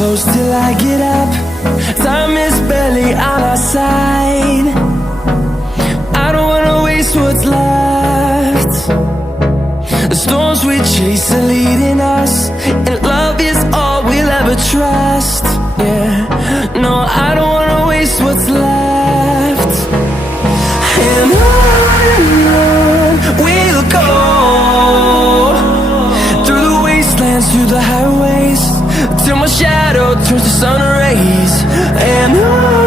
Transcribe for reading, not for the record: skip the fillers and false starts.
close till I get up. Time is barely on our side. I don't wanna waste what's left. The storms we chase are leading us, and love is all we'll ever trust. Yeah, no, I don't wanna waste what's left. And on we'll go, through the wastelands, through the highways, till my shadow turns to sun rays. And on